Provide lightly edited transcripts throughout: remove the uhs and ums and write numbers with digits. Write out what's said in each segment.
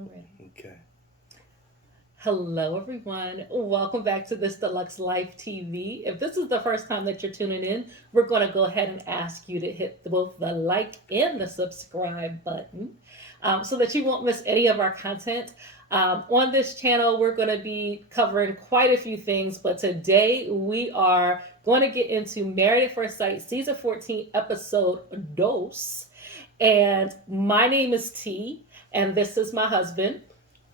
Alright. Okay. Hello, everyone. Welcome back to this Deluxe Life TV. If this is the first time that you're tuning in, we're going to go ahead and ask you to hit both the like and the subscribe button so that you won't miss any of our content. On this channel, we're going to be covering quite a few things, but today we are going to get into Married at First Sight, Season 14, Episode Dos. And my name is T, and this is my husband.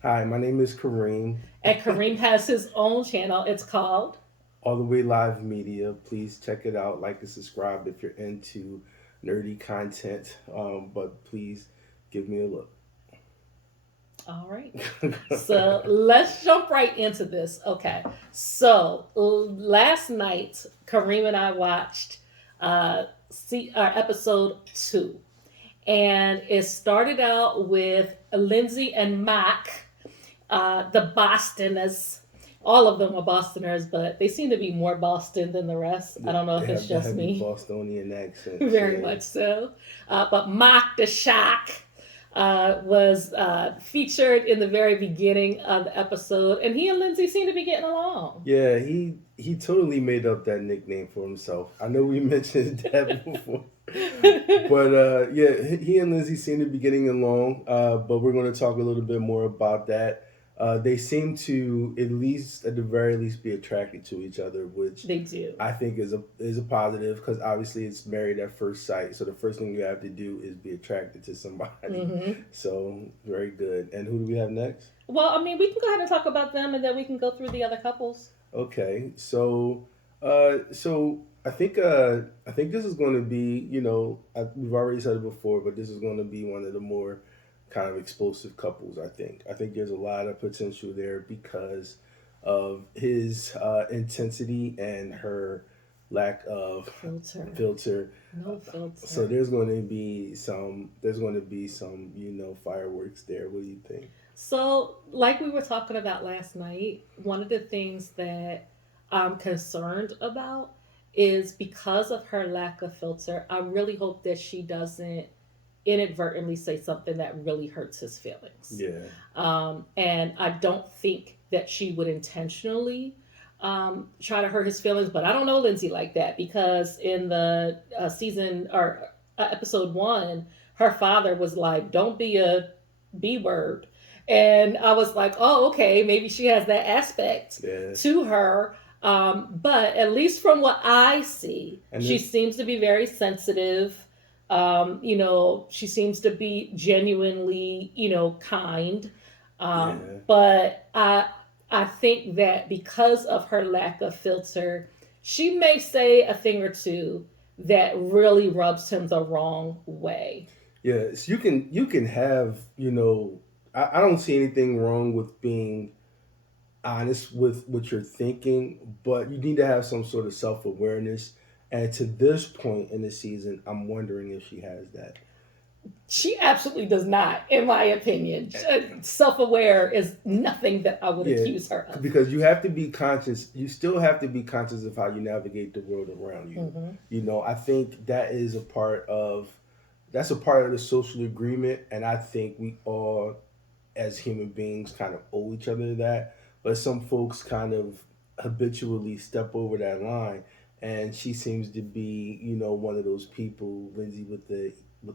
Hi, my name is Kareem. And Kareem has his own channel. It's called. All the way live media. Please check it out. Like and subscribe if you're into nerdy content. But please give me a look. All right. So let's jump right into this. Okay. So last night, Kareem and I watched episode 2. And it started out with Lindsay and Mac, the Bostoners. All of them are Bostoners, but they seem to be more Boston than the rest. I don't know They if it's have the just heavy me. Bostonian accents. Very Yeah. much so. But Mock the Shock was featured in the very beginning of the episode, and he and Lindsay seem to be getting along. Yeah, he totally made up that nickname for himself. I know we mentioned that before. But yeah, he and Lizzie seem to be getting along. But we're going to talk a little bit more about that. They seem to, at least at the very least, be attracted to each other, which They do. I think is a positive because obviously it's married at first sight. So the first thing you have to do is be attracted to somebody. Mm-hmm. So very good. And who do we have next? Well, I mean, we can go ahead and talk about them, and then we can go through the other couples. Okay, so I think this is going to be, we've already said it before, but this is going to be one of the more kind of explosive couples. I think there's a lot of potential there because of his intensity and her lack of Filter. filter. No So filter. there's going to be some fireworks there. What do you think? So, like we were talking about last night, one of the things that I'm concerned about is because of her lack of filter, I really hope that she doesn't inadvertently say something that really hurts his feelings. Yeah, And I don't think that she would intentionally try to hurt his feelings, but I don't know Lindsay like that because in the season or episode 1, her father was like, "Don't be a B word." And I was like, "Oh, okay, maybe she has that aspect yeah, to her." But at least from what I see, and she then seems to be very sensitive. She seems to be genuinely, kind. yeah. But I think that because of her lack of filter, she may say a thing or two that really rubs him the wrong way. Yes, you can have, I don't see anything wrong with being honest with what you're thinking, but you need to have some sort of self-awareness. And to this point in the season, I'm wondering if she has that. She absolutely does not, in my opinion. Self aware is nothing that I would Yeah, accuse her of. because you have to be conscious. You still have to be conscious of how you navigate the world around you. Mm-hmm. I think that's a part of the social agreement, and I think we all as human beings kind of owe each other that. But some folks kind of habitually step over that line, and she seems to be, one of those people, Lindsay with the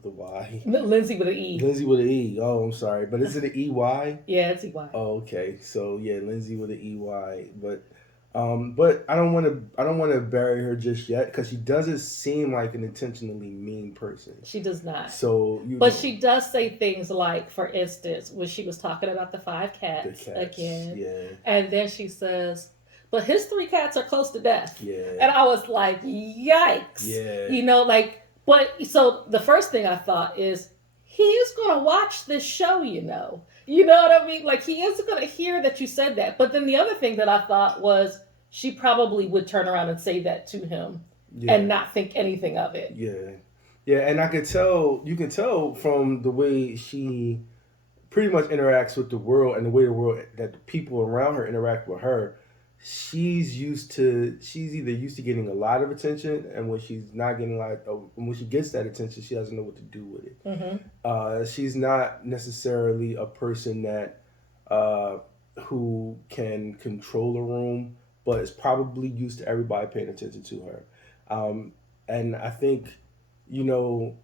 Y. Lindsay with an E. Lindsay with an E. Oh, I'm sorry, but is it an EY? Yeah, it's EY. Oh, okay. So yeah, Lindsay with an EY, but I don't want to bury her just yet because she doesn't seem like an intentionally mean person. She does not. So But she does say things like, for instance, when she was talking about the five the cats cats, again, yeah, and then she says, but his three cats are close to death. yeah, And I was like, yikes. yeah, But so the first thing I thought is, he is going to watch this show, You know what I mean? Like, he is going to hear that you said that. But then the other thing that I thought was, she probably would turn around and say that to him yeah, and not think anything of it. yeah, yeah. And you can tell from the way she pretty much interacts with the world and the way that the people around her interact with her. she's either used to getting a lot of attention, and when she's not getting a lot, when she gets that attention, she doesn't know what to do with it. Mm-hmm. She's not necessarily a person that uh, who can control a room, but is probably used to everybody paying attention to her. Um, and I think, you know,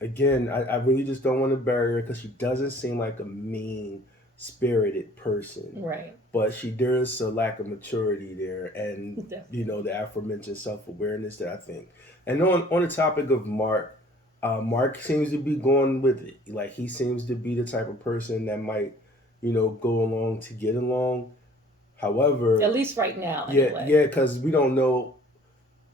again, I really just don't want to bury her because she doesn't seem like a mean spirited person. Right. But there's a lack of maturity there, and Definitely. the aforementioned self awareness that I think. And on the topic of Mark, Mark seems to be going with it. Like he seems to be the type of person that might, go along to get along. At However, least right now, yeah, anyway. yeah, because we don't know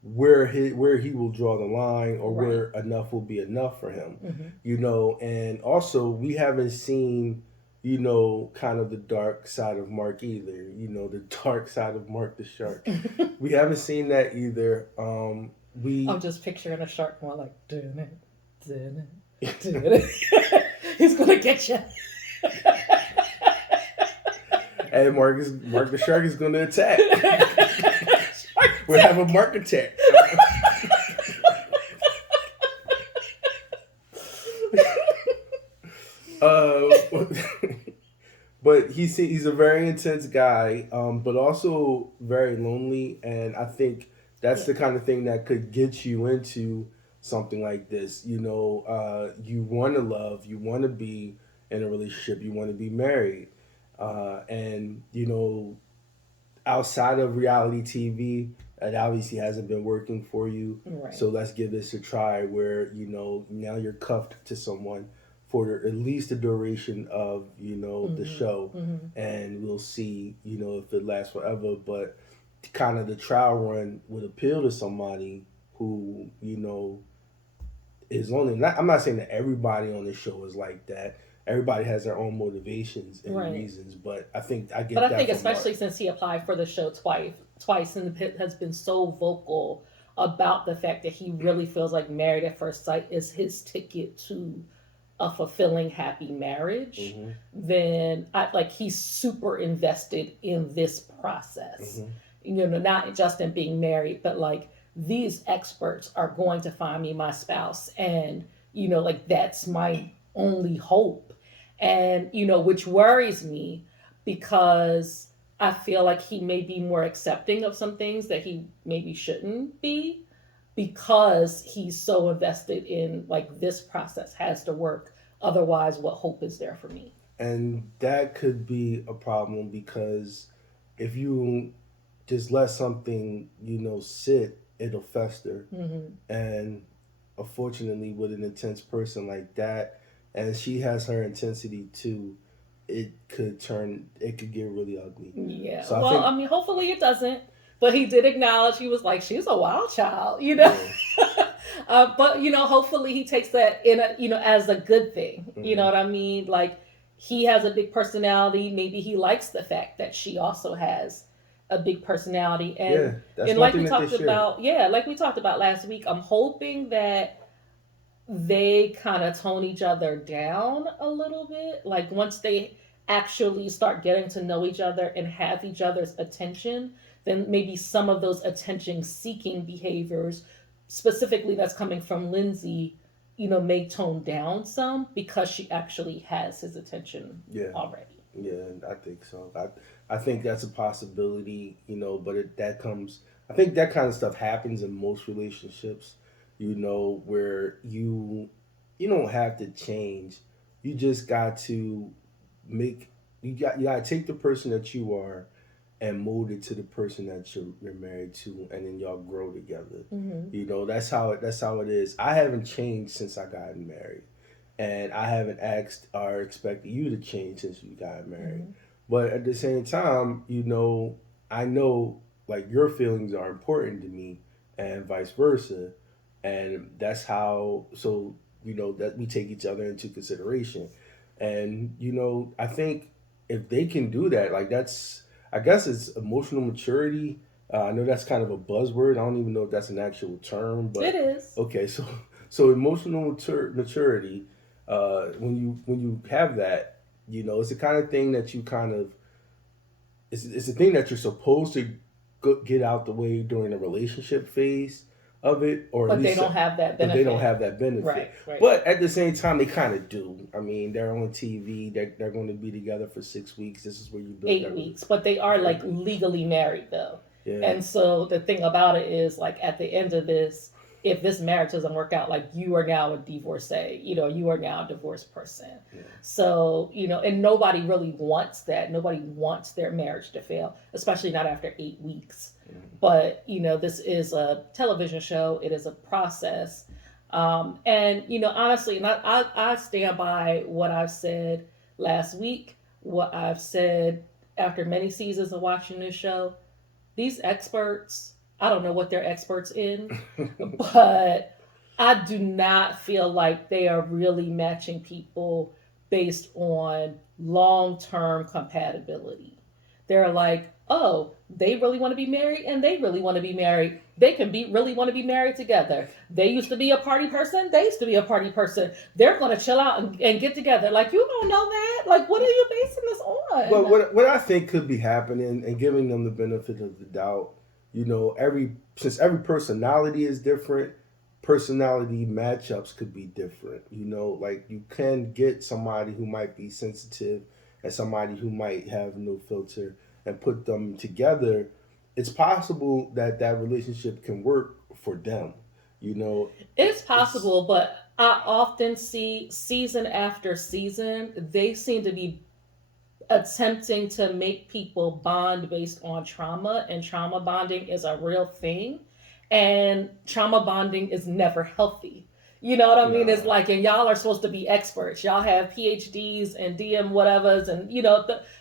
where he will draw the line or Right. where enough will be enough for him. Mm-hmm. And also we haven't seen, kind of the dark side of Mark either. The dark side of Mark the Shark. We haven't seen that either. I'm We just picturing a shark more like, dun it, dun it, dun it. He's gonna get you. and Mark the Shark is going to attack. Shark We'll have attack. a Mark attack. uh, but he's a very intense guy, but also very lonely, and I think that's Yeah. the kind of thing that could get you into something like this. You want to love, you want to be in a relationship, you want to be married, and outside of reality TV, it obviously hasn't been working for you. Right. So let's give this a try where, now you're cuffed to someone for at least the duration of, the show. Mm-hmm. Mm-hmm. And we'll see, if it lasts forever. But kind of the trial run would appeal to somebody who, is only not, I'm not saying that everybody on the show is like that. Everybody has their own motivations and Right. reasons, but I think I But get I that think from Mark. especially since he applied for the show twice, and the pit has been so vocal about the fact that he really feels like Married at First Sight is his ticket to a fulfilling, happy marriage. Hmm. Then he's super invested in this process. Hmm. Not just in being married, but like these experts are going to find me my spouse, and like that's my only hope. And which worries me because I feel like he may be more accepting of some things that he maybe shouldn't be because he's so invested in like this process has to work. Otherwise, what hope is there for me? And that could be a problem because if you just let something, sit, it'll fester. Mm-hmm. And unfortunately, with an intense person like that, and she has her intensity too, it could get really ugly. Yeah. So I Well, think, I mean, hopefully it doesn't. But he did acknowledge he was like, she's a wild child. yeah. But hopefully he takes that in a as a good thing. You know Hmm. what I mean? Like he has a big personality. Maybe he likes the fact that she also has a big personality. Yeah, And that's and one like thing we that they talked share. about, yeah, like we talked about last week, I'm hoping that they kind of tone each other down a little bit. Like once they actually start getting to know each other and have each other's attention, then maybe some of those attention seeking behaviors, specifically that's coming from Lindsay, may tone down some because she actually has his attention Yeah. already. Yeah, I think so. I think that's a possibility, but that comes. I think that kind of stuff happens in most relationships, where you don't have to change. You just got to make you got to take the person that you are and mold it to the person that you're married to, and then y'all grow together. Mm-hmm. That's how it is. I haven't changed since I got married, and I haven't asked or expected you to change since we got married. Mm-hmm. But at the same time, I know like your feelings are important to me, and vice versa, and that's how. So that we take each other into consideration, and I think if they can do that, like that's I guess it's emotional maturity. I know that's kind of a buzzword. I don't even know if that's an actual term, It but is. okay. So emotional maturity. When you have that, it's the kind of thing that you kind of it's a thing that you're supposed to get out the way during the relationship phase of it, or at But they least, don't have that but they don't benefit. have that benefit. Right, right. But at the same time, they kind of do. I mean, they're on TV. They're going to be together for 6 weeks. This is where you build that. 8 weeks, but they are like legally married though. Yeah. And so the thing about it is like at the end of this, if this marriage doesn't work out, like you are now a divorcee, you are now a divorced person. Yeah. So, and nobody really wants that. Nobody wants their marriage to fail, especially not after 8 weeks. Mm-hmm. But, this is a television show, it is a process. And, honestly, and I stand by what I've said last week, what I've said after many seasons of watching this show. These experts, I don't know what they're experts in, but I do not feel like they are really matching people based on long term compatibility. They're like, oh, they really want to be married and they really want to be married. They can be really want to be married together. They used to be a party person. They used to be a party person. They're going to chill out and get together. Like, you don't know that. Like, what are you basing this But on? what I think could be happening, and giving them the benefit of the doubt, since every personality is different, personality matchups could be different. Like you can get somebody who might be sensitive and somebody who might have no filter, and put them together. It's possible that that relationship can work for them. You know, It's it's possible, but I often see season after season, they seem to be attempting to make people bond based on trauma, and trauma bonding is a real thing. And trauma bonding is never healthy. You know what I mean? It's nah. like, and y'all are supposed to be experts. Y'all have PhDs and DM whatevers, and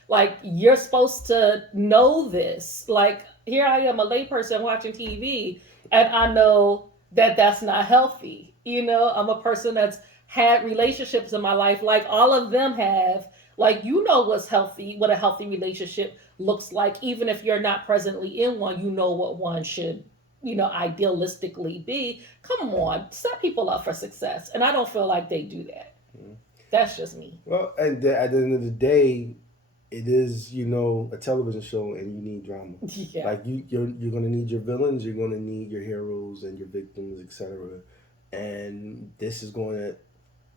like you're supposed to know this. Like here I am, a layperson watching TV, and I know that that's not healthy. I'm a person that's had relationships in my life, like all of them have. Like what's healthy, what a healthy relationship looks like. Even if you're not presently in one, you know what one should, idealistically be. Come on, set people up for success. And I don't feel like they do that. That's just me. Well, and at the end of the day, it is a television show, and you need drama. Yeah. Like you're gonna need your villains, you're gonna need your heroes and your victims, etc. And this is going to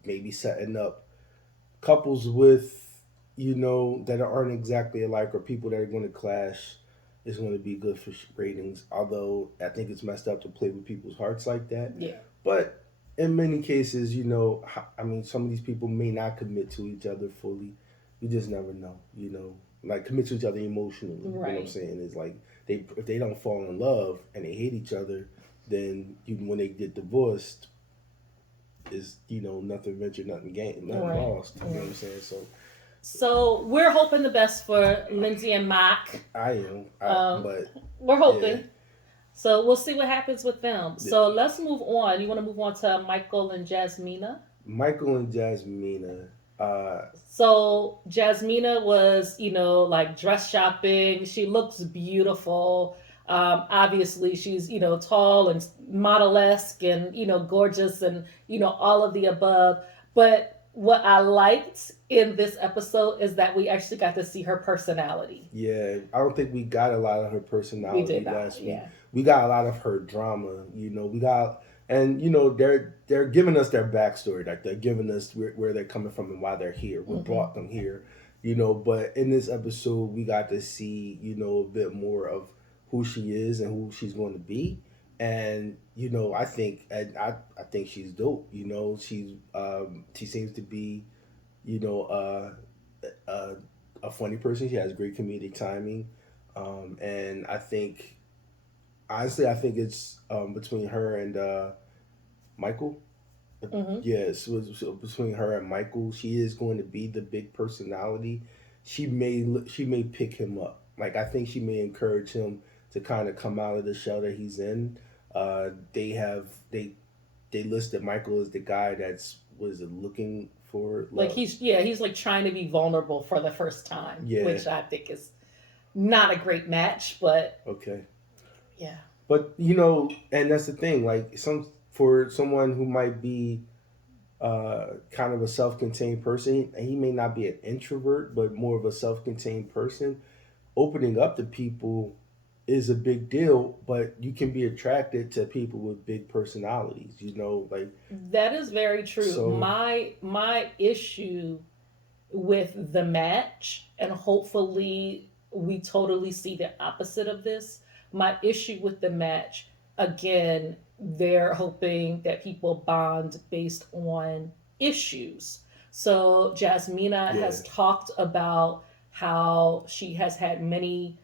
maybe setting up couples with that aren't exactly alike, or people that are going to clash. Is going to be good for ratings. Although I think it's messed up to play with people's hearts like that. Yeah. But in many cases, I mean, some of these people may not commit to each other fully. You just never know. Like commit to each other emotionally. You know what I'm Right. saying? It's like if they don't fall in love and they hate each other, then when they get divorced, is nothing ventured, nothing gained, nothing Right. lost. You know what I'm saying? So So we're hoping the best for Lindsay and Mac. I am, Um, but we're yeah, hoping. So we'll see what happens with them. So let's move on. You want to move on to Michael and Jasmina? Michael and Jasmina. So Jasmina was, like dress shopping. She looks beautiful. Obviously, she's, tall and model esque and, gorgeous and, all of the above. But what I liked in this episode is that we actually got to see her personality. Yeah, I don't think we got a lot of her We did personality not, last week. yeah. We got a lot of her drama. We got, and they're giving us their backstory. Like they're giving us where they're coming from and why they're here. What Mm-hmm. brought them here. But in this episode, we got to see a bit more of who she is and who she's going to be. And I think she's dope. She seems to be you know uh, a funny person. She has great comedic timing, and I think honestly, I think it's between her and Michael. Mm-hmm. Yes, so between her and Michael, she is going to be the big personality. She may pick him up. Like I think she may encourage him to kind of come out of the shell that he's in. They have they listed Michael as the guy that's was it looking for Like love. he's like trying to be vulnerable for the first time, Yeah. which I think is not a great match, but Okay. yeah. But and that's the thing. Like for someone who might be kind of a self-contained person, and he may not be an introvert, but more of a self-contained person. opening up to people is a big deal, but you can be attracted to people with big personalities, like That is very true. so My issue with the match, and hopefully we totally see the opposite of this. My issue with the match, again, they're hoping that people bond based on issues. So Jasmina yeah, has talked about how she has had many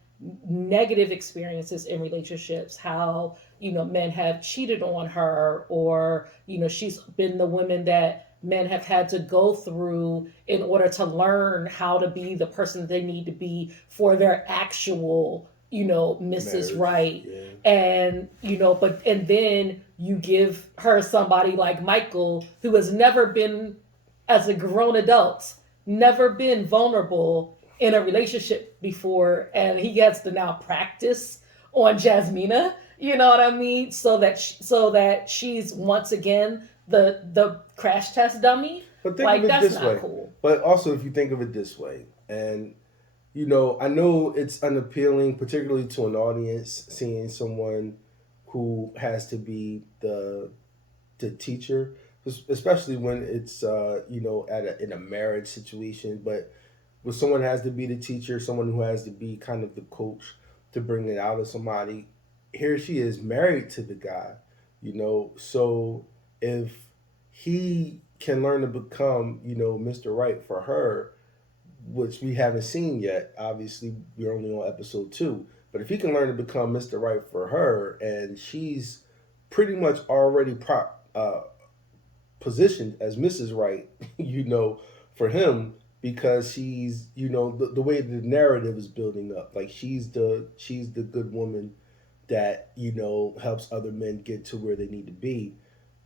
negative experiences in relationships, how men have cheated on her, or she's been the woman that men have had to go through in order to learn how to be the person they need to be for their actual Mrs. marriage, Right. yeah. And and then you give her somebody like Michael, who has never been, as a grown adult, never been vulnerable in a relationship before, and he gets to now practice on Jasmina. You know what I mean? So that she's once again the crash test dummy. But think of Like, it that's this not way. cool. But also, if you think of it this way, and I know it's unappealing, particularly to an audience, seeing someone who has to be the teacher, especially when it's in a marriage situation. But when someone has to be the teacher, someone who has to be kind of the coach to bring it out of somebody, here she is married to the guy, So if he can learn to become, Mr. Right for her, which we haven't seen yet. Obviously, we're only on episode 2. But if he can learn to become Mr. Right for her, and she's pretty much already positioned as Mrs. Right, for him, because she's, the way the narrative is building up, like she's the good woman that helps other men get to where they need to be.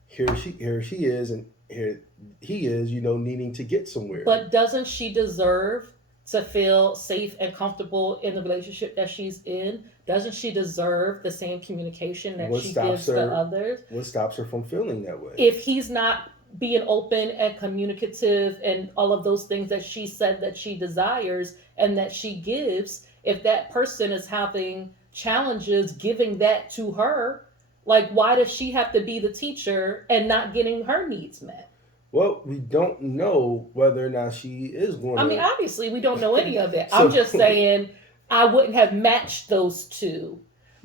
Here she is, and here he is, needing to get somewhere. But doesn't she deserve to feel safe and comfortable in the relationship that she's in? Doesn't she deserve the same communication that What she stops gives to her? others? What stops her from feeling that way? If he's not being open and communicative and all of those things that she said that she desires and that she gives, if that person is having challenges giving that to her, like, why does she have to be the teacher and not getting her needs met? Well, we don't know whether or not she is going I mean, to. obviously, we don't know any of it. I'm So, just saying I wouldn't have matched those two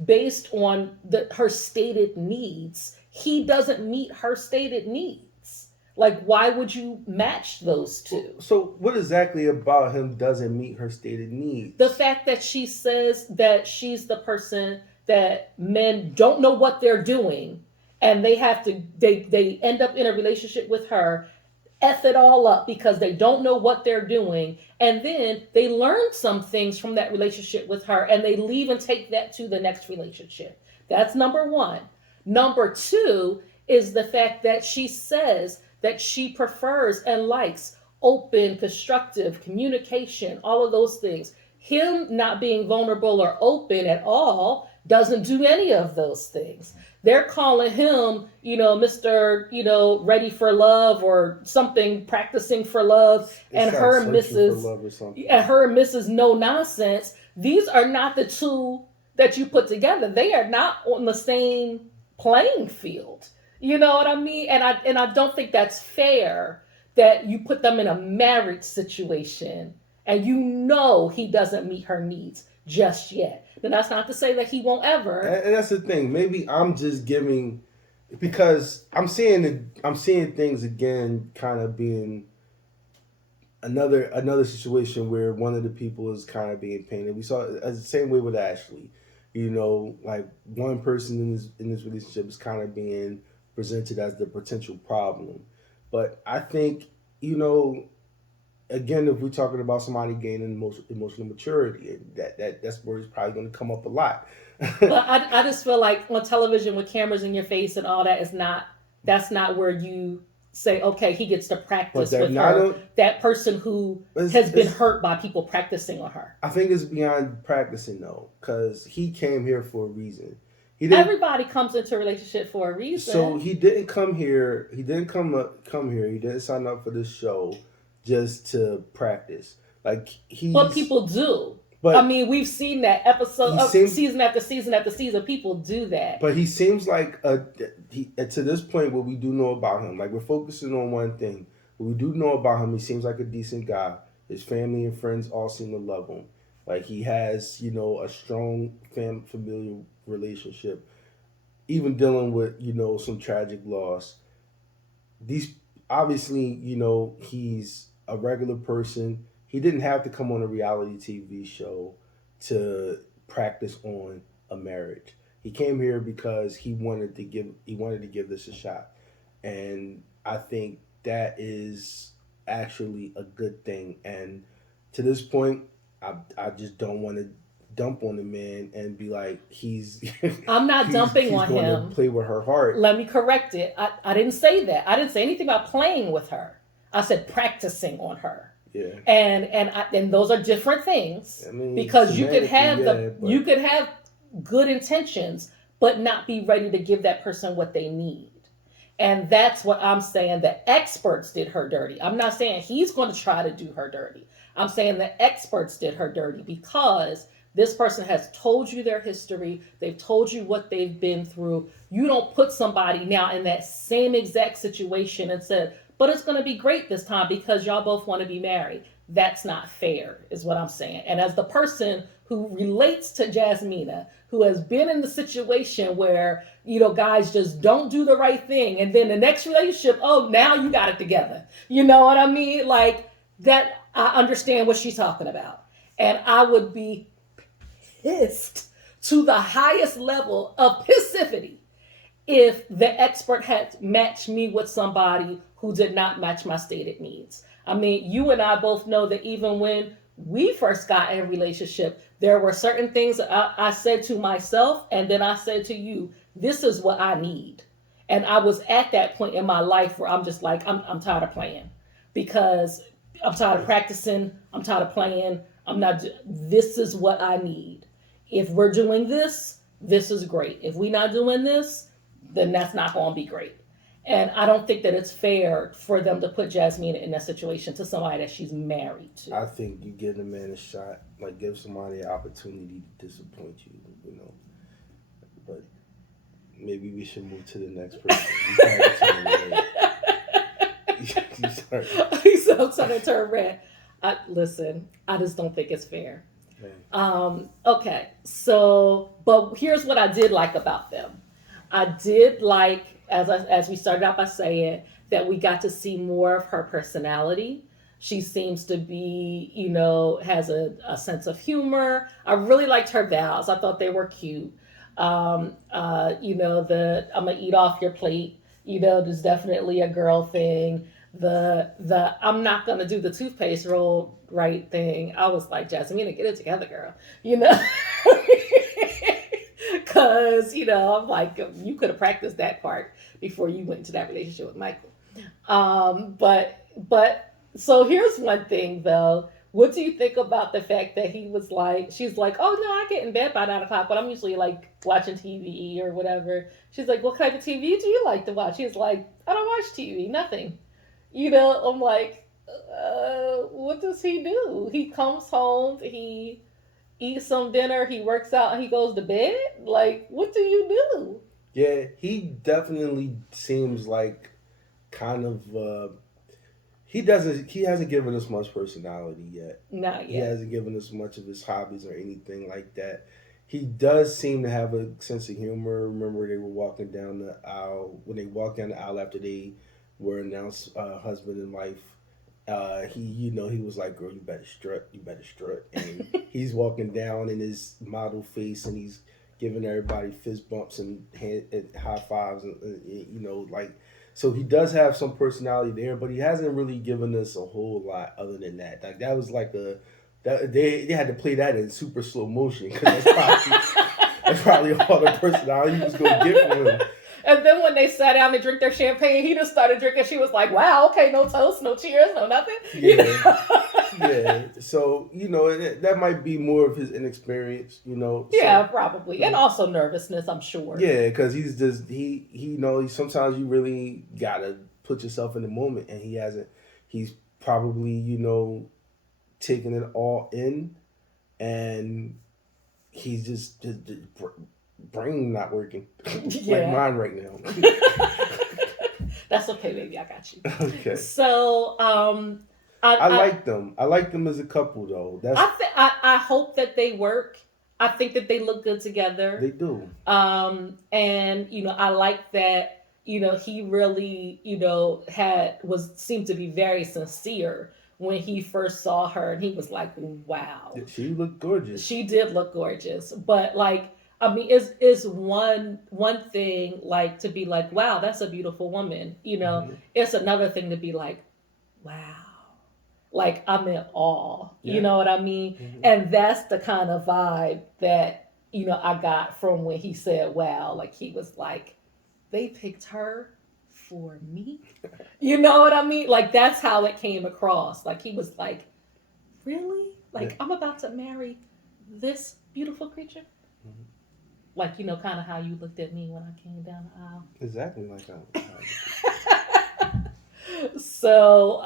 based on her stated needs. He doesn't meet her stated needs. Like, why would you match those two? so what exactly about him doesn't meet her stated The needs? fact that she says that she's the person that men don't know what they're doing, and they end up in a relationship with her, F it all up because they don't know what they're doing. And then they learn some things from that relationship with her and they leave and take that to the next relationship. That's number one. Number two is the fact that she says that she prefers and likes open, constructive communication, all of those things. Him not being vulnerable or open at all doesn't do any of those things. They're calling him, Mr., ready for love or something, practicing for love, It's and like her searching for Mrs. love or something. and her Mrs. No Nonsense. These are not the two that you put together. They are not on the same playing field. You know what I mean? And I don't think that's fair that you put them in a marriage situation and he doesn't meet her needs just yet. Then that's not to say that he won't ever. And that's the thing. Maybe I'm just giving because I'm seeing things again, kind of being another situation where one of the people is kind of being painted. We saw it as the same way with Ashley. Like one person in this relationship is kind of being presented as the potential problem. But I think, again, if we're talking about somebody gaining emotional maturity, that's where it's probably going to come up a lot. But I just feel like on television with cameras in your face and all that is not, that's not where you say, okay, he gets to But practice they're with not. her. That person who has been hurt by people practicing on her. I think it's beyond practicing though, because he came here for a reason. He didn't. Everybody comes into a relationship for a So reason. he didn't come here. He didn't come here. He didn't sign up for this show just to practice. Like But he's people do. I But mean, we've seen that episode he of seems, season after season after season. People do that. but he seems like to this point, what we do know about him, like we're focusing on one thing. What we do know about him, he seems like a decent guy. His family and friends all seem to love him. Like he has, a strong familial relationship, even dealing with, some tragic loss. These obviously, he's a regular person. He didn't have to come on a reality TV show to practice on a marriage. He came here because he wanted to give this a shot. And I think that is actually a good thing. And to this point, I just don't want to dump on the man and be like he's I'm not dumping he's on going to him. play with her heart. Let me correct it. I didn't say that. I didn't say anything about playing with her. I said practicing on her. Yeah. And those are different things I mean, because semantically, yeah, you but could have good intentions but not be ready to give that person what they need. And that's what I'm saying. The experts did her dirty. I'm not saying he's going to try to do her dirty. I'm saying the experts did her dirty because this person has told you their history. They've told you what they've been through. You don't put somebody now in that same exact situation and said, but it's going to be great this time because y'all both want to be married. That's not fair, is what I'm saying. And as the person who relates to Jasmina, who has been in the situation where, guys just don't do the right thing. And then the next relationship, oh, now you got it together. You know what I mean? Like that, I understand what she's talking about. And I would be pissed to the highest level of pissivity if the expert had matched me with somebody who did not match my stated needs. I mean, you and I both know that even when we first got in a relationship, there were certain things I said to myself, and then I said to you, this is what I need. And I was at that point in my life where I'm just like, I'm tired of playing because I'm tired of practicing. I'm tired of playing. I'm not, this is what I need. If we're doing this, this is great. If we're not doing this, then that's not going to be great. And I don't think that it's fair for them to put Jasmine in that situation to somebody that she's married to. I think you give a man a shot, like give somebody an opportunity to disappoint you, But maybe we should move to the next person. You start. He's so trying to turn red. Listen, I just don't think it's fair. Okay. Okay, so but here's what I did like about them. I did like as we started out by saying that we got to see more of her personality. She seems to be, has a sense of humor. I really liked her vows. I thought they were cute. The I'm gonna eat off your plate. There's definitely a girl thing. The I'm not gonna do the toothpaste roll right thing. I was like, Jasmine, get it together, girl. You know, because I'm like, you could have practiced that part before you went into that relationship with Michael. But so here's one thing though. What do you think about the fact that he was like, she's like, oh no, I get in bed by 9 o'clock, but I'm usually like watching TV or whatever. She's like, what type of TV do you like to watch? He's like, I don't watch TV, nothing. I'm like, what does he do? He comes home, he eats some dinner, he works out, and he goes to bed. Like, what do you do? Yeah, he definitely seems like kind of. He hasn't given us much personality yet. Not He yet. hasn't given us much of his hobbies or anything like that. He does seem to have a sense of humor. Remember, they were walking down the aisle when they walked down the aisle after they were announced husband and wife. He was like, "Girl, you better strut," and he's walking down in his model face, and he's giving everybody fist bumps and high fives, like. So he does have some personality there, but he hasn't really given us a whole lot other than that. Like that was like they had to play that in super slow motion because that's probably all the personality he was gonna get from him. And then when they sat down to drink their champagne, he just started drinking. She was like, wow, okay, no toast, no cheers, no nothing. Yeah, yeah. So that might be more of his inexperience. Yeah, So probably. And also nervousness, I'm sure. yeah, because he's just sometimes you really gotta put yourself in the moment, and he hasn't. He's probably taking it all in, and he's just his brain not working like Yeah. mine right now. That's okay, baby. I got you. Okay. So, I I like them. I like them as a couple though. That's I hope that they work. I think that they look good together. they do. And I like that. He really had was seemed to be very sincere when he first saw her, and he was like, "Wow." She looked gorgeous. She did look gorgeous, but like, I mean, it's one thing like to be like, wow, that's a beautiful woman. Hmm. It's another thing to be like, wow, like I'm in awe. You Yeah. know what I mean? Hmm. And that's the kind of vibe that I got from when he said, wow. Like he was like, they picked her for me. You know what I mean? Like that's how it came across. Like he was like, really? Yeah. Like I'm about to marry this beautiful creature? Hmm. Like, kind of how you looked at me when I came down the aisle. Exactly like how So,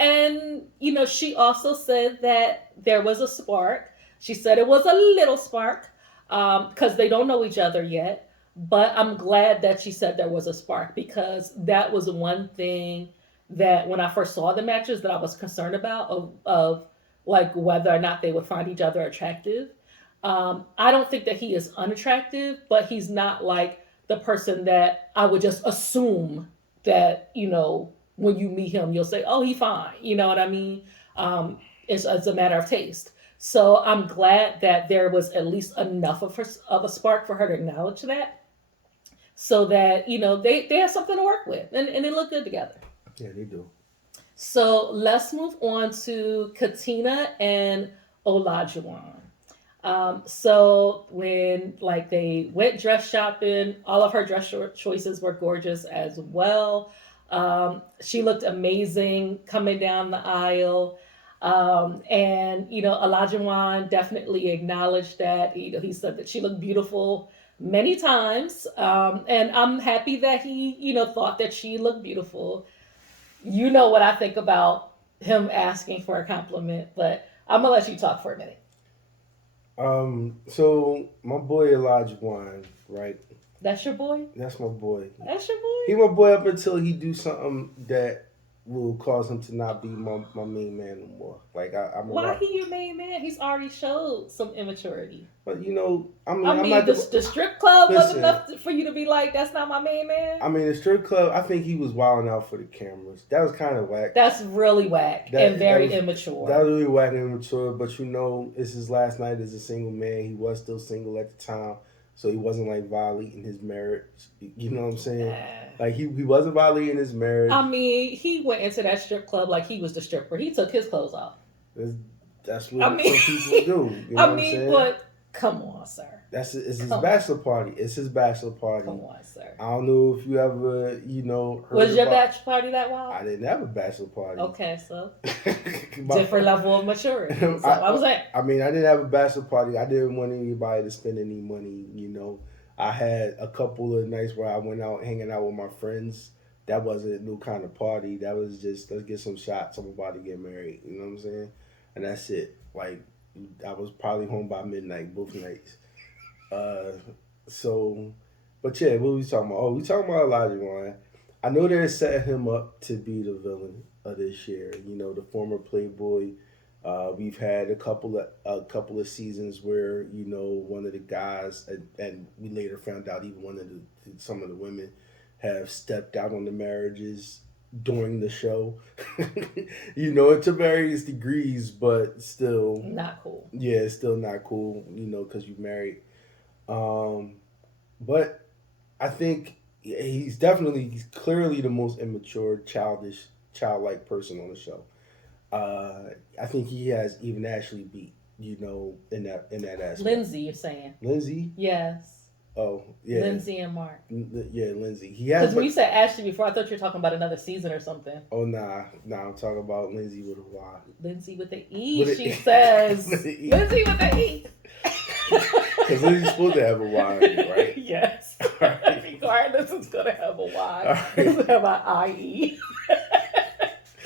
and she also said that there was a spark. She said it was a little spark, because they don't know each other yet. But I'm glad that she said there was a spark, because that was one thing that when I first saw the matches that I was concerned about of like whether or not they would find each other attractive. I don't think that he is unattractive, but he's not like the person that I would just assume that when you meet him you'll say, oh, he fine. You know what I mean? It's a matter of taste. So I'm glad that there was at least enough of a spark for her to acknowledge that, so that they have something to work with, and they look good together. yeah, they do. So let's move on to Katina and Olajuwon. So when like they went dress shopping, all of her dress choices were gorgeous as well. She looked amazing coming down the aisle. And Olajuwon definitely acknowledged that. He said that she looked beautiful many times. And I'm happy that he thought that she looked beautiful. You know what I think about him asking for a compliment, but I'm gonna let you talk for a minute. So my boy Elijah Wine, right? That's your boy. That's my boy. That's your He boy. my boy up until he do something that will cause him to not be my main man no more. Like I'm a Why rock, he your main man? He's already showed some immaturity. but I mean, I I'm mean, not the strip club was listen. enough for you to be like, that's not my main man. I mean, the strip club. I think he was wilding out for the cameras. That was kind of whack. That's really whack and That very was that immature. was really whack and immature. But it's his last night as a single man. He was still single at the time, so he wasn't like violating his marriage. You know what I'm saying? Like he wasn't violating his marriage. I mean, he went into that strip club like he was the stripper. He took his clothes off. That's, that's I what mean, some people do. You know I what I'm mean, saying? but come on, sir. It's his Come on. bachelor party. It's his bachelor party. Come on, sir. I don't know if you ever heard Was your about. bachelor party that wild? I didn't have a bachelor party. Okay, so My- different level of maturity. So I was like, I mean, I didn't have a bachelor party. I didn't want anybody to spend any money. I had a couple of nights where I went out hanging out with my friends. That wasn't no kind of party. That was just let's get some shots. I'm about to get married. You know what I'm saying? And that's it. Like I was probably home by midnight both nights. Uh, so, but yeah, what we talking about? Oh, we talking about Elijah Wan. I know they're setting him up to be the villain of this year. The former Playboy. We've had a couple of seasons where one of the guys, and we later found out even some of the women have stepped out on the marriages during the show. To various degrees, but still, not cool. yeah, it's still not cool. Because you married. Um, but I think he's clearly the most immature, childlike person on the show. I think he has even Ashley beat, in that aspect. Lindsay, you're saying? Lindsay? Yes. Oh, yeah. Lindsay and Mark. Yeah, Lindsay. He Because has, when but you said Ashley before, I thought you were talking about another season or something. oh nah, I'm talking about Lindsay with a Y. Lindsay with the E, With she a- says. with the E. Lindsay with the E. Because Lindsay's supposed to have a Y in it, right? Yes. Right. Regardless, it's going to have a Y. Alright. It's going to have an IE.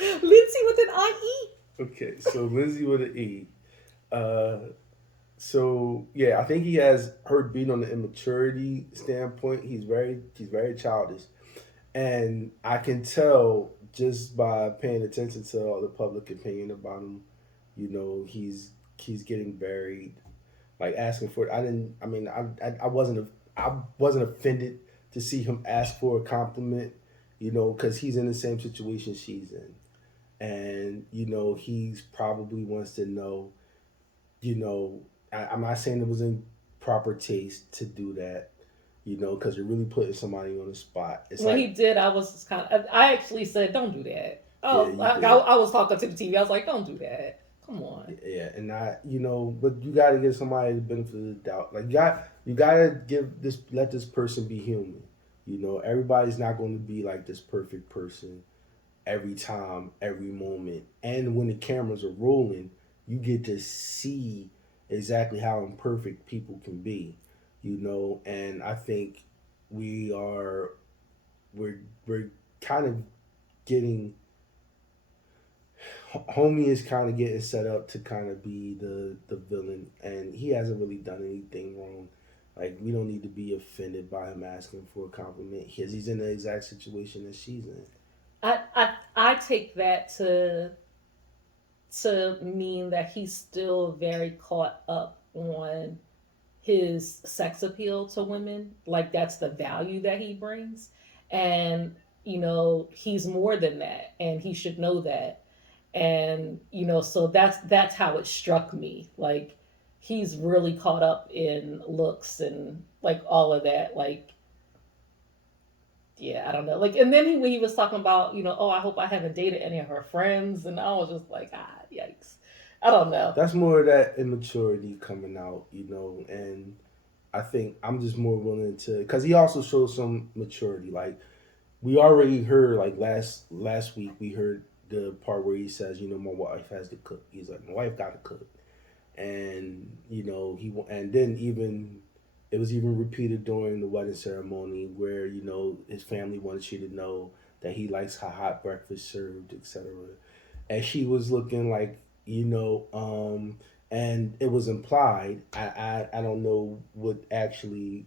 Lindsay with an IE. Okay, so Lindsay with an E. Uh, so yeah, I think he has her being on the immaturity standpoint. He's very childish, and I can tell just by paying attention to all the public opinion about him. He's getting very like asking for it. I didn't. I mean, I wasn't offended to see him ask for a compliment. Because he's in the same situation she's in, and he's probably wants to know. I'm not saying it was in proper taste to do that. Because you're really putting somebody on the spot. It's When he like, did, I was just kind of. I actually said, "Don't do that." yeah, Oh, you I, did. I was talking to the TV. I was like, "Don't do that. Come on." Yeah, and but you got to give somebody the benefit of the doubt. Like you got to let this person be human. Everybody's not going to be like this perfect person every time, every moment. And when the cameras are rolling, you get to see exactly how imperfect people can be. And I think we are we're kind of getting homie is kind of getting set up to kind of be the villain, and he hasn't really done anything wrong. Like, we don't need to be offended by him asking for a compliment because he's in the exact situation that she's in. I take that to mean that he's still very caught up on his sex appeal to women. Like, that's the value that he brings. And, he's more than that. And he should know that. And, so that's how it struck me. Like, he's really caught up in looks and like all of that. Like, yeah, I don't know. Like, and then when he was talking about, oh, I hope I haven't dated any of her friends, and I was just like, yikes. I don't know. That's more of that immaturity coming out, and I think I'm just more willing to, because he also shows some maturity. Like, we already heard, like, last week we heard the part where he says, my wife has to cook. He's like, my wife got to cook. And and then even it was even repeated during the wedding ceremony where his family wanted you to know that he likes how hot breakfast served, etc. And she was looking like, and it was implied. I don't know what it actually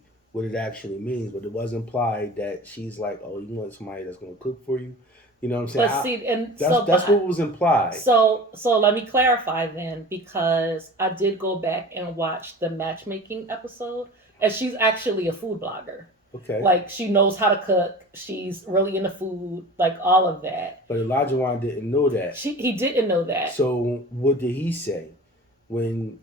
means, but it was implied that she's like, oh, you want somebody that's gonna cook for you. You know what I'm saying? But see, and That's so, that's what was implied. so let me clarify then, because I did go back and watch the matchmaking episode, and she's actually a food blogger. Okay. Like, she knows how to cook. She's really into food, like all of that. But Elijah Wan didn't know that. He didn't know that. So what did he say when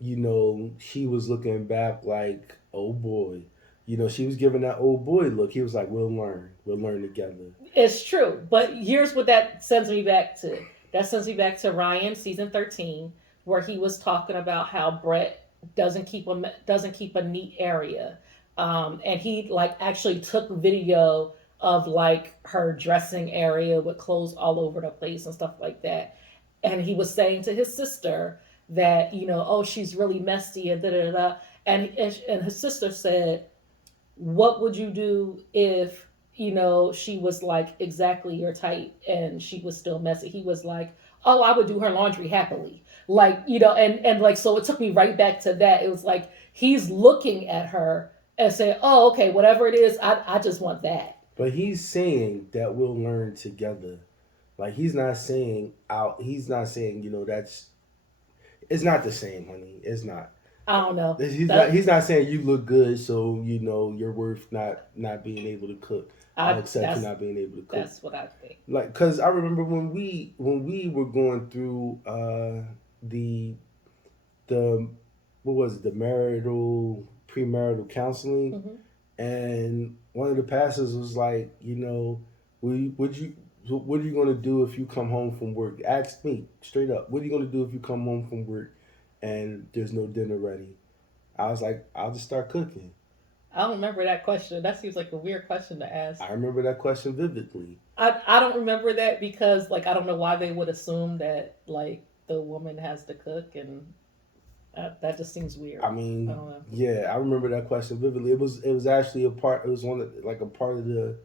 she was looking back like, oh boy, she was giving that old boy look. He was like, we'll learn together. It's true, but here's what that sends me back to. That sends me back to Ryan season 13, where he was talking about how Brett doesn't keep a neat area, and he like actually took video of like her dressing area with clothes all over the place and stuff like that, and he was saying to his sister that, oh, she's really messy and da da da, and his sister said, what would you do if, she was like exactly your type and she was still messy? He was like, oh, I would do her laundry happily. Like, and like, so it took me right back to that. It was like he's looking at her and saying, oh, okay, whatever it is, I just want that. But he's saying that we'll learn together. Like, he's not saying, that's it's not the same, honey. It's not. I don't know He's not. that. He's not saying you look good, so you're worth not being able to cook. I'll I accept you that's not being able to cook. that's what I think. Like, cause I remember when we were going through the what was it, the marital premarital counseling, Hmm. and one of the pastors was like, would you what are you going to do if you come home from work? Asked me straight up, what are you going to do if you come home from work and there's no dinner ready? I was like, I'll just start cooking. I don't remember that question. That seems like a weird question to ask. I remember that question vividly. I don't remember that because like I don't know why they would assume that like the woman has to cook, and that just seems I weird. I mean, don't know. yeah, I remember that question vividly. It was actually a part. It was like a part of the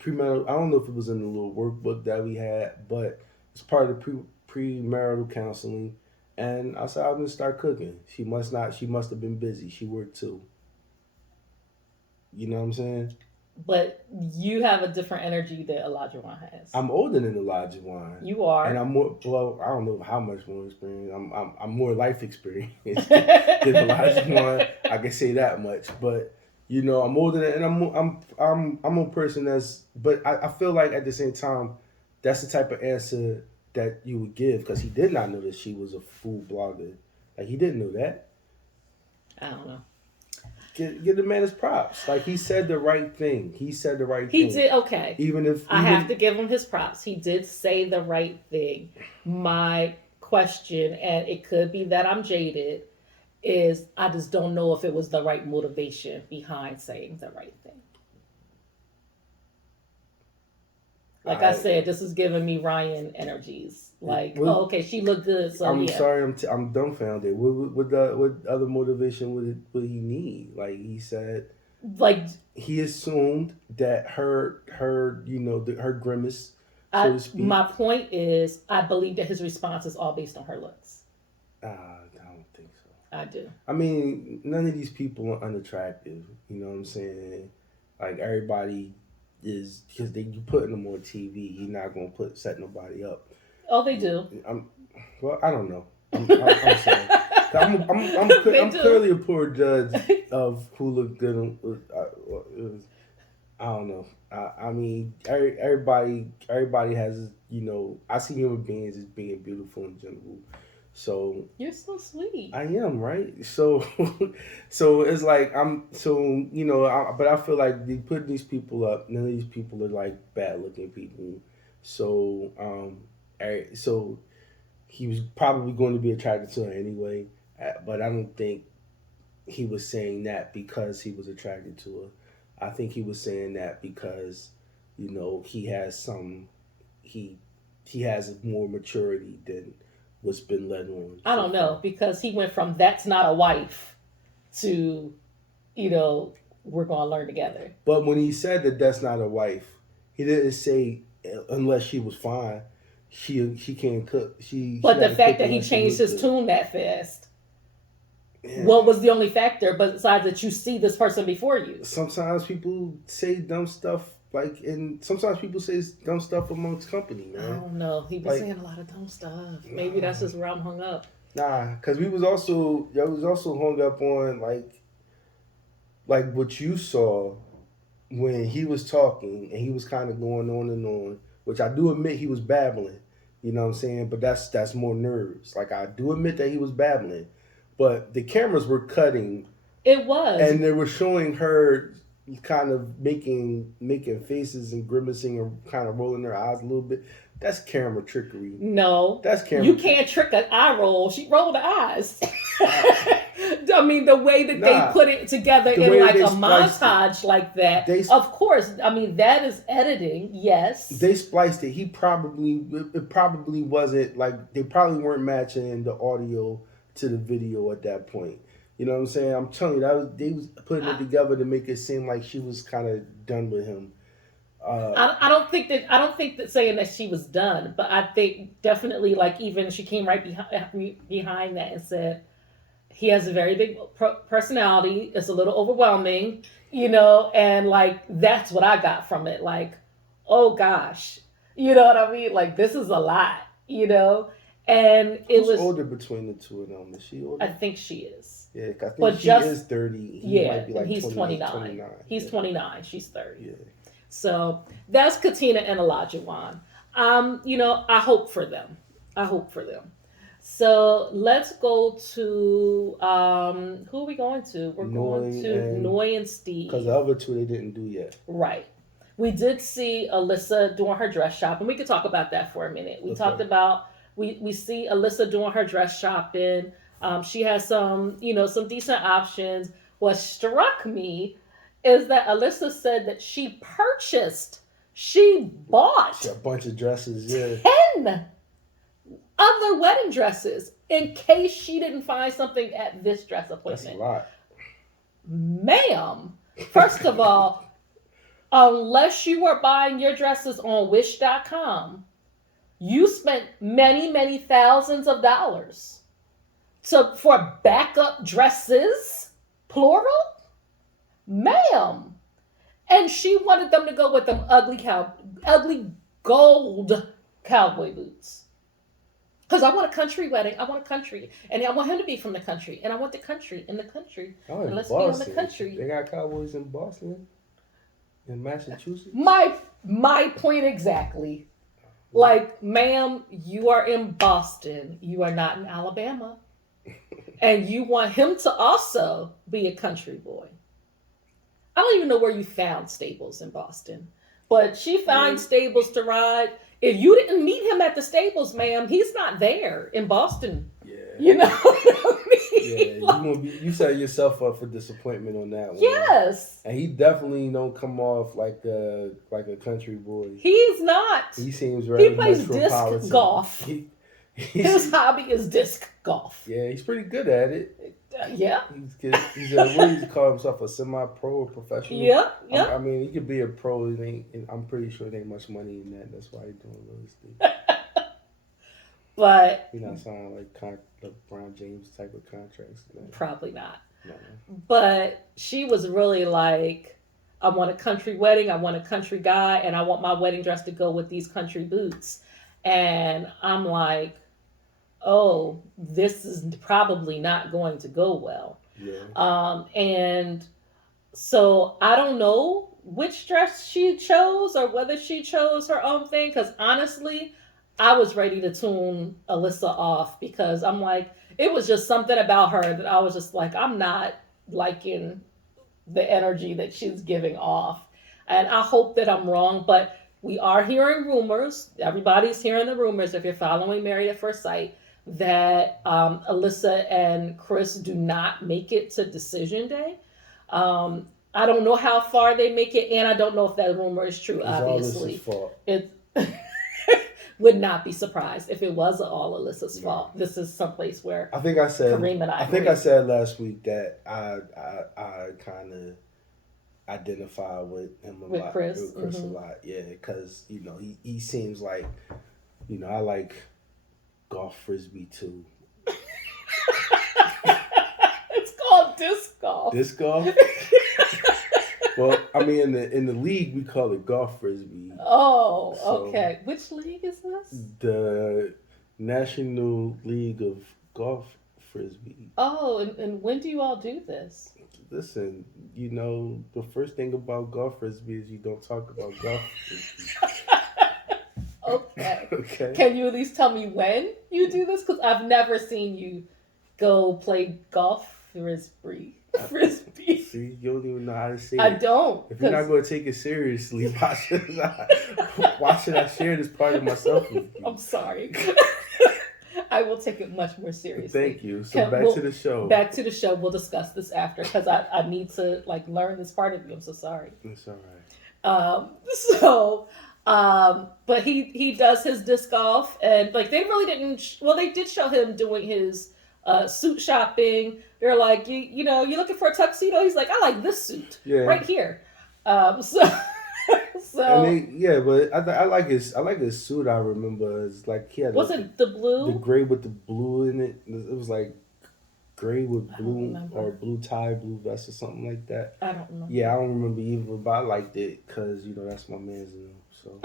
premarital. I don't know if it was in the little workbook that we had, but it's part of the premarital counseling. And I said, I'm gonna start cooking. She must not. She must have been busy. She worked too. You know what I'm saying? But you have a different energy that Elijah Wan has. I'm older than Elijah Wan, You and are. I'm more. Well, I don't know how much more experience. I'm more life experience than Elijah Wan. I can say that much. But I'm older than, and I'm a person that's. But I feel like at the same time, that's the type of answer that you would give because he did not know that she was a food blogger. Like he didn't know that. I don't know. Give the man his props. Like he said the right thing. He said the right He thing. did okay. Even if I have to even give him his props. He did say the right thing. My question, and it could be that I'm jaded, is I just don't know if it was the right motivation behind saying the right thing. Like I I said, this is giving me Ryan energies. Like, what oh, okay, she looked good, so I'm yeah. sorry, I'm dumbfounded. What other motivation would he need? Like he said, Like, he assumed that her grimace, so to my speak. point is, I believe that his response is all based on her looks. I don't think so. I do. I mean, none of these people are unattractive. You know what I'm saying? Like everybody is because you putting them on TV. You're not gonna set nobody up. Oh, they do. I'm well. I don't know. I'm sorry. They I'm do. clearly a poor judge of who looked good. I don't know. I mean, everybody has. I see human beings as being beautiful in general. So You're so sweet. I am right. So, so it's like but I feel like they put these people up. None of these people are like bad looking people. So, so he was probably going to be attracted to her anyway. But I don't think he was saying that because he was attracted to her. I think he was saying that because, he has he he has more maturity than what's been led on I so don't know far. because he went from that's not a wife to, you know, we're gonna learn together. But when he said that that's not a wife, he didn't say unless she was fine. She can't cook. She But got the to fact cook that he unless she changed look his good. tune that fast, Yeah. what was the only factor besides that you see this person before you? Sometimes people say dumb stuff and sometimes people say dumb stuff amongst company, I man. don't know. He was Like, saying a lot of dumb stuff. Maybe that's nah, just where I'm hung up. nah, because I was also hung up on like what you saw when he was talking and he was kind of going on, which I do admit he was babbling. You know what I'm saying? But that's more nerves. Like I do admit that he was babbling, but the cameras were cutting It was. and they were showing her kind of making faces and grimacing and kind of rolling her eyes a little bit. That's camera trickery. No, That's you camera trick. can't trick an eye roll. She rolled her eyes. I mean, the way that they Nah, put it together the in way that like they a spliced it. montage like that, They of course. I mean, that is editing, yes. they spliced it. It probably wasn't like they probably weren't matching the audio to the video at that point. You know what I'm saying? I'm telling you they was putting it I, together to make it seem like she was kind of done with him. Uh, I don't think that saying that she was done, but I think definitely like even she came right behind that and said he has a very big personality. It's a little overwhelming, and like that's what I got from it. Like, oh gosh, you know what I mean? Like this is a lot, and it who's was. older between the two of them? Is she I older? think she is, Yeah, I think but she just is 30. He yeah, might be and like he's 28, 29. 29. He's Yeah, 29. She's 30. yeah. So that's Katina and Olajuwon. I hope for them. I hope for them. So let's go to who are we going to? We're going Noy to and Noy and because the Steve. other two they didn't do yet. Right. We did see Alyssa doing her dress shop, and we could talk about that for a minute. We talked Okay. about we see Alyssa doing her dress shopping. She has some decent options. What struck me is that Alyssa said that she She bought a bunch of dresses. Yeah, 10 other wedding dresses in case she didn't find something at this dress that's a appointment. lot. Ma'am, first of all, unless you were buying your dresses on wish.com, you spent many, many thousands of dollars. to for backup dresses, plural, ma'am. And she wanted them to go with them ugly gold cowboy boots. Because I want a country wedding. I want a country. And I want him to be from the country. And I want the country in the country. Oh, And in let's be on the Boston. country. They got Cowboys in Boston, in Massachusetts. My point exactly. Like, ma'am, you are in Boston. You are not in Alabama. And you want him to also be a country boy. I don't even know where you found stables in Boston, but she finds Mm, stables to ride. If you didn't meet him at the stables, ma'am, he's not there in Boston. yeah. You know what I Yeah, mean? you gonna be you set yourself up for disappointment on that one. Yes, And he definitely don't come off like a country boy. he's not. He seems He very plays disc metropolitan. golf. His He's hobby is disc golf. yeah, he's pretty good at it. Yeah, He's a what do you call himself, a semi-pro or professional? yeah, yeah. I mean, he could be a pro. And I'm pretty sure there ain't much money in that. That's why he's doing those things. But He's not signing like LeBron James type of contracts. Man. probably not. No. But she was really like, I want a country wedding, I want a country guy, and I want my wedding dress to go with these country boots. And I'm like, oh, this is probably not going to go well. Yeah. And so I don't know which dress she chose or whether she chose her own thing, because honestly, I was ready to tune Alyssa off because I'm like, it was just something about her that I was just like, I'm not liking the energy that she's giving off. And I hope that I'm wrong, but we are hearing rumors. Everybody's hearing the rumors, if you're following Married at First Sight, that Alyssa and Chris do not make it to decision day. I don't know how far they make it, and I don't know if that rumor is true, It's all this obviously. fault. It would not be surprised if it was all Alyssa's fault. This is someplace where I think I said. Kareem and I I think agree. I said last week that I kind of identify with him a With lot. Chris. With Chris a lot. Yeah, because he seems like I like golf frisbee too. It's called disc golf. Disc golf. Well, I mean, in the league we call it golf frisbee. Oh, So- okay. Which league is this? The National League of Golf Frisbee. Oh, and when do you all do this? Listen, the first thing about golf frisbee is you don't talk about golf frisbee. Okay. Okay. Can you at least tell me when you do this? Because I've never seen you go play golf frisbee. Frisbee. See, you don't even know how to say I it. don't. If you're not 'cause- going to take it seriously, why should I share this part of myself with you? I'm sorry. I will take it much more seriously. Thank you. So Can- to the show. Back to the show. We'll discuss this after because I need to learn this part of you. I'm so sorry. It's all right. But he does his disc golf, and they really didn't. Well, they did show him doing his suit shopping. They're like, you looking for a tuxedo? He's like, I like this suit right here. So But I like his suit. I remember it's like he had was it the blue? the gray with the blue in it. It was like gray with I don't blue remember. or blue tie, blue vest or something like that. I don't know. Yeah, I don't remember either, but I liked it because that's my man's name. So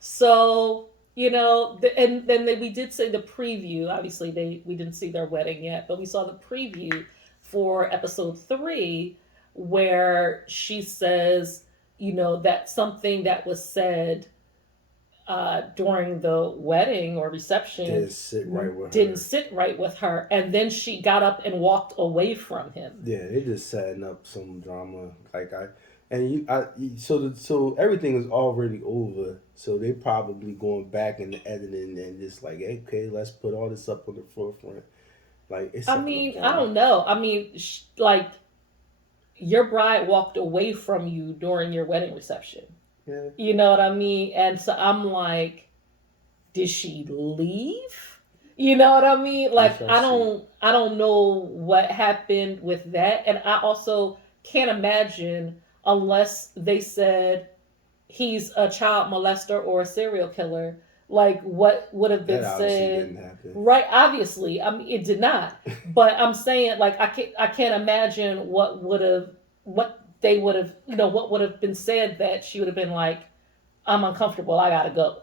So and then we did say the preview. Obviously, we didn't see their wedding yet, but we saw the preview for episode 3, where she says, that something that was said during the wedding or reception didn't sit right with her, and then she got up and walked away from him. Yeah, they just setting up some drama. So everything is already over. So they probably going back and editing and just like, hey, okay, let's put all this up on the forefront. It's. I mean, I don't know. I mean, your bride walked away from you during your wedding reception. Yeah. You know what I mean? And so I'm like, did she leave? You know what I mean? I don't know what happened with that. And I also can't imagine, unless they said he's a child molester or a serial killer, like what would have been That obviously said. didn't happen. Right, obviously, I mean it did not. But I'm saying like I can't imagine what they would have, what would have been said that she would have been like, I'm uncomfortable, I gotta go.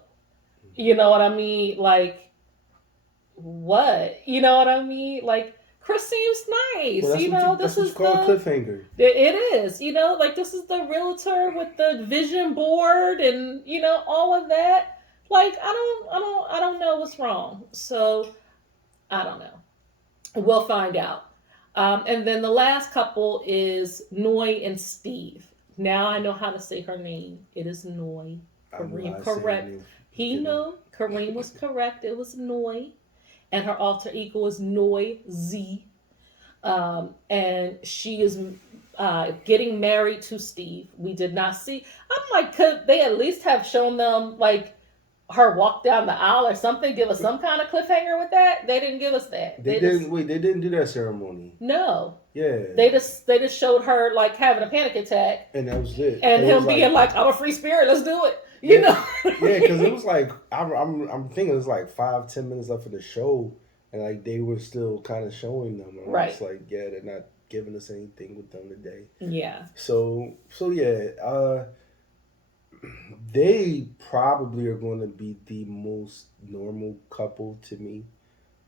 You know what I mean? Like what? You know what I mean? Like Chris seems Well, nice. You know, this that's what you is call a cliffhanger. it is. You know, like this is the realtor with the vision board and all of that. Like I don't know what's wrong. So I don't know. We'll find out. And then the last couple is Noy and Steve. Now I know how to say her name. It is Noy. I know how Kareem to say her correct. name from the He beginning. knew. Kareem was correct. It was Noy. And her alter ego is Noy Z. And she is getting married to Steve. We did not see. I'm like, could they at least have shown them like her walk down the aisle or something? Give us some kind of cliffhanger with that. They didn't give us that. They They just didn't wait. They didn't do that ceremony. no. Yeah, They just showed her like having a panic attack and that was it. and Cause it him was being like, like, "I'm a free spirit. Let's do it." You yeah, know. yeah, because it was like I'm thinking it was like 5-10 minutes left of the show, and like they were still kind of showing them. And I'm Right. just like, yeah, they're not giving us anything with them today. Yeah. So yeah, they probably are going to be the most normal couple to me.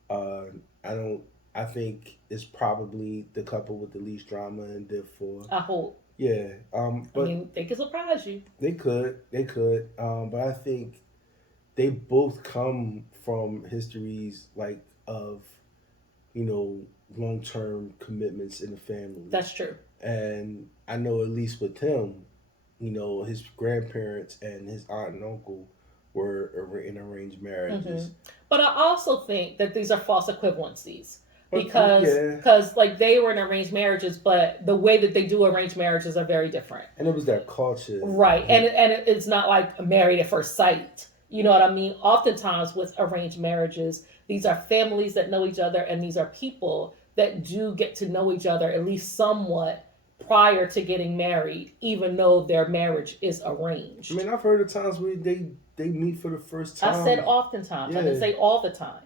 Uh, I don't. I think it's probably the couple with the least drama, and therefore, I hope. yeah. I But mean, they can surprise you. they could. But I think they both come from histories like of you know long term commitments in the family, That's true. and I know at least with him, his grandparents and his aunt and uncle were in arranged Hmm. marriages. But I also think that these are false equivalencies But yeah, because like they were in arranged marriages, but the way that they do arranged marriages are very different. and it was that culture. Right, and it's not like married at first sight. You know what I mean? Oftentimes with arranged marriages, these are families that know each other, and these are people that do get to know each other at least somewhat prior to getting married, even though their marriage is I arranged. mean, I've heard of times where they meet for the first I said time. oftentimes. I didn't Yeah, say all the time,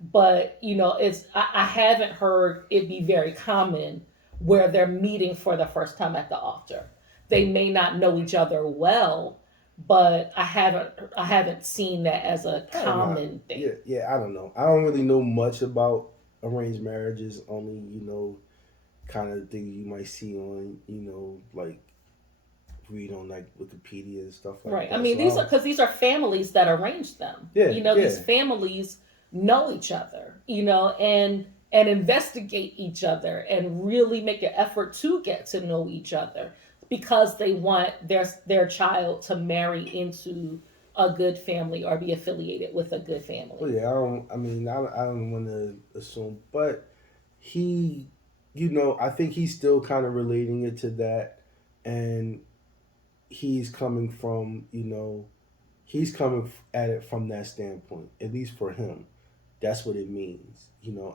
but it's I haven't heard it be very common where they're meeting for the first time at the altar. They may not know each other well, but I haven't seen that as a I don't know. common thing. Yeah, I don't know. I don't really know much about arranged marriages. Only kind of things you might see on like read on like Wikipedia and stuff like Right. I that. mean, So these are because these are families that arrange them. yeah, These yeah. families know each other. And investigate each other and really make an effort to get to know each other because they want their child to marry into a good family or be affiliated with a good Well, family. yeah. I don't. I mean, I don't want to assume, but he, I think he's still kind of relating it to that, and he's coming from he's coming at it from that standpoint. At least for him, that's what it means.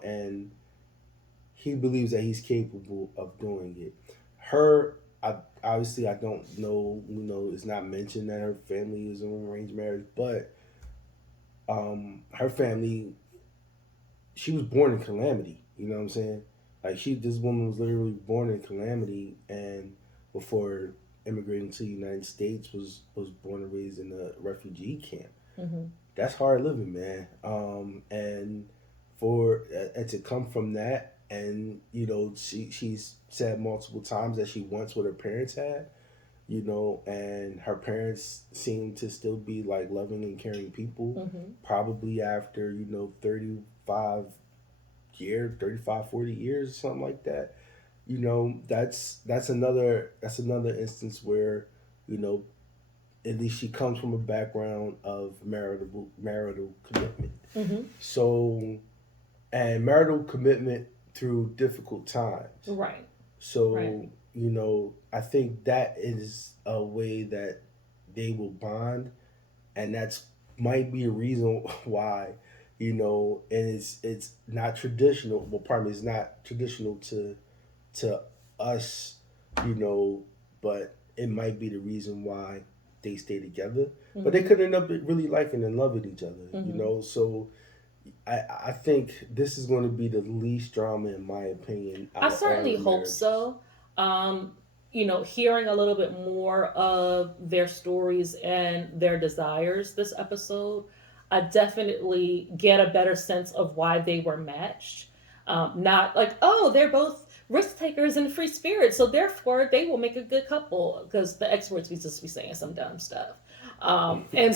And he believes that he's capable of doing it. Her, obviously, I don't know. It's not mentioned that her family is an arranged marriage, but her family, she was born in calamity. You know what I'm saying? Like this woman was literally born in calamity, and before immigrating to the United States, was born and raised in a refugee camp. Hmm. That's hard living, man. And for and to come from that, and she's said multiple times that she wants what her parents had. And her parents seem to still be like loving and caring people, Hmm. probably after 35 40 years, something like that. That's another instance where you know at least she comes from a background of marital commitment. Hmm. So, and marital commitment through difficult times. Right. Right. So, I think that is a way that they will bond, and that's might be a reason why, and it's not traditional. Well, pardon me, it's not traditional to us, you know, but it might be the reason why they stay together, but they Mm-hmm. could end up really liking and loving each other. Mm-hmm. So I think this is going to be the least drama, in my opinion, I out of all certainly the hope marriages. so. Um, hearing a little bit more of their stories and their desires this episode, I definitely get a better sense of why they were matched. Not like, oh, they're both risk takers and free spirits, so therefore they will make a good couple, because the experts we just be saying some dumb stuff. And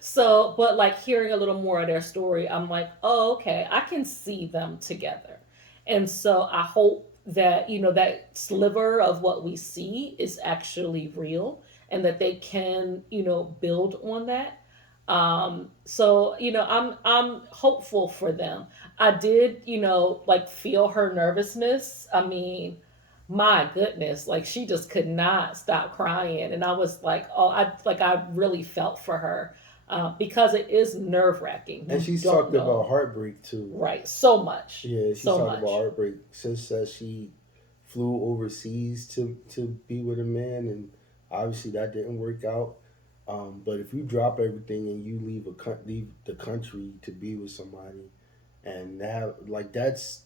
so, but like hearing a little more of their story, I'm like, oh, okay, I can see them together. And so I hope that, that sliver of what we see is actually real, and that they can, build on that. So, I'm hopeful for them. I did, like feel her nervousness. I mean, my goodness, like she just could not stop crying. And I was like, oh, I really felt for her, because it is nerve wracking. And You she's don't talked about know. heartbreak too. Right. So much. Yeah, she's So talked about much. heartbreak since she flew overseas to be with a man, and obviously that didn't work out. But if you drop everything and you leave the country to be with somebody, and have like that's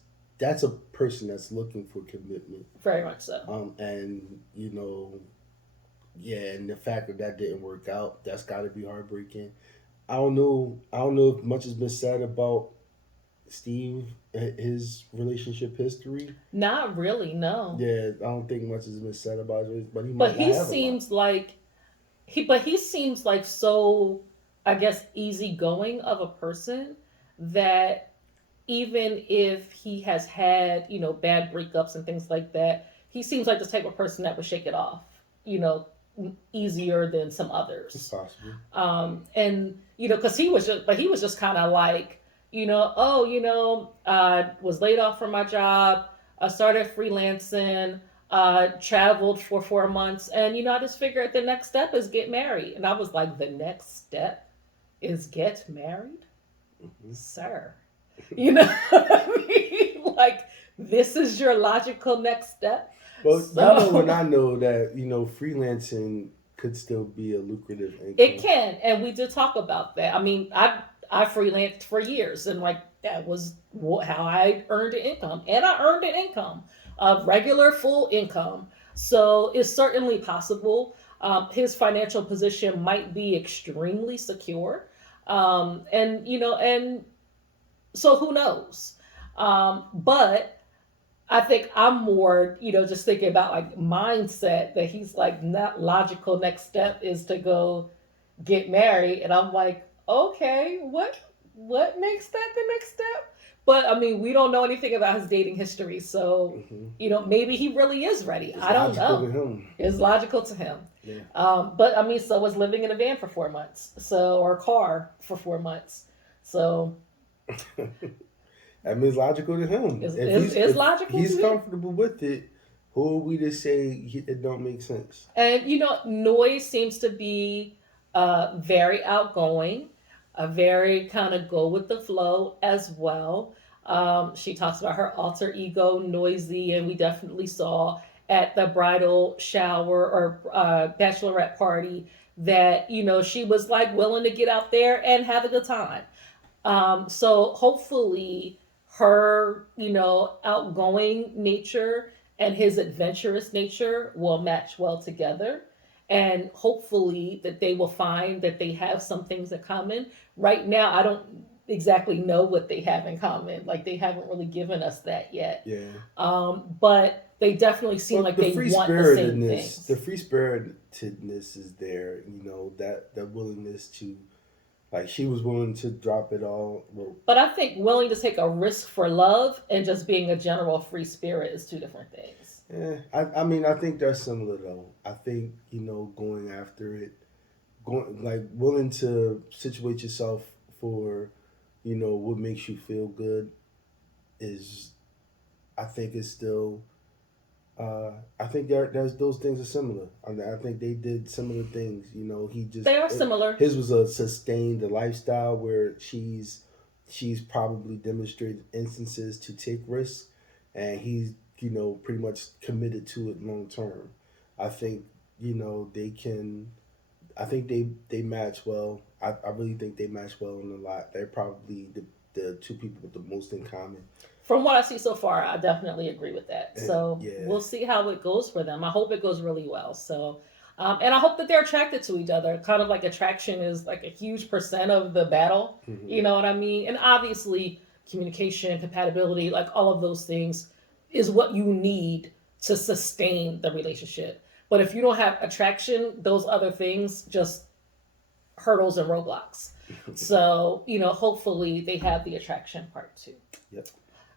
a person that's looking for commitment. Very much so. And yeah, and the fact that that didn't work out, that's got to be heartbreaking. I don't know. I don't know if much has been said about Steve, his relationship history. Not really, no. Yeah, I don't think much has been said about it, but he But might not he have a lot. seems like he seems like so, I guess, easygoing of a person, that even if he has had, bad breakups and things like that, he seems like the type of person that would shake it off, you know, easier than some It's others. possible. And because he was just kind of like, oh, was laid off from my job, started freelancing, traveled for 4 months, and I just figured the next step is get married. And I was like, the next step is get married, Hmm. sir. What I mean? Like, this is your logical next step. Well, you know, and So I know that freelancing could still be a lucrative it income. can, and we did talk about that. I mean, I freelanced for years, and like that was how I earned an income, and I earned an income, a regular full income. So it's certainly possible. His financial position might be extremely secure, and so who knows? But I think I'm more, just thinking about like mindset, that he's like, not logical next step is to go get married, and I'm like, okay, what makes that the next step? But I mean, we don't know anything about his dating history, so Hmm. maybe he really is ready. It's I don't logical to know. him. It's logical to him. Yeah. But I mean, so was living in a van for 4 months, so, or a car for 4 months. So I mean, it's logical to him. it's If logical to he's him. comfortable with it, who are we to say it don't make sense? And Noise seems to be very outgoing, very kind of go with the flow as well. She talks about her alter ego, Noisy, and we definitely saw at the bridal shower or bachelorette party that she was like willing to get out there and have a good time. So hopefully, her, outgoing nature and his adventurous nature will match well together. And hopefully, that they will find that they have some things in common. Right now, I don't exactly know what they have in common. Like, they haven't really given us that yet. Yeah. But they definitely seem Well, like they want the same the things. free spiritedness is there. That willingness to, like, she was willing to drop it all. Well, But I think willing to take a risk for love and just being a general free spirit is two different things. I mean, I think they're similar though. I think going after it, going like willing to situate yourself for, what makes you feel good is, I think is still. I think there's those things are similar. I think they did similar things. They are similar. His was a sustained lifestyle where she's probably demonstrated instances to take risks, and he's pretty much committed to it long term. I think they can. I think they match well. I really think they match well in a lot. They're probably the two people with the most in common. From what I see so far, I definitely agree with that. And So yeah, we'll see how it goes for them. I hope it goes really well. So, and I hope that they're attracted to each other. Kind of like attraction is like a huge percent of the battle. hmm You know what I mean? And obviously, communication, compatibility, like all of those things is what you need to sustain the relationship. But if you don't have attraction, those other things just hurdles and roadblocks. So, hopefully they have the attraction part too. yep.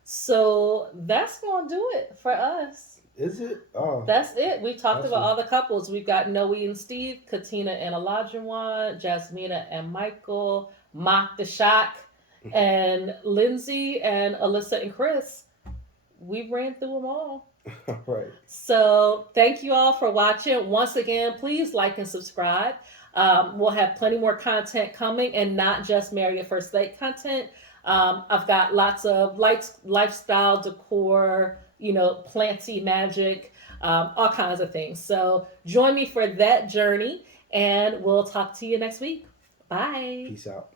So that's gonna do it for us. Is it? Oh, That's it. We talked about awesome. all the couples. We've got Noe and Steve, Katina and Olajuwon, Jasmina and Michael, Mock the Shock, and Lindsay and Alyssa and Chris. We ran through them all. All right. So thank you all for watching. Once again, please like and subscribe. We'll have plenty more content coming, and not just Marry at First Date content. I've got lots of lifestyle decor, planty magic, all kinds of things. So join me for that journey, and we'll talk to you next week. Bye. Peace out.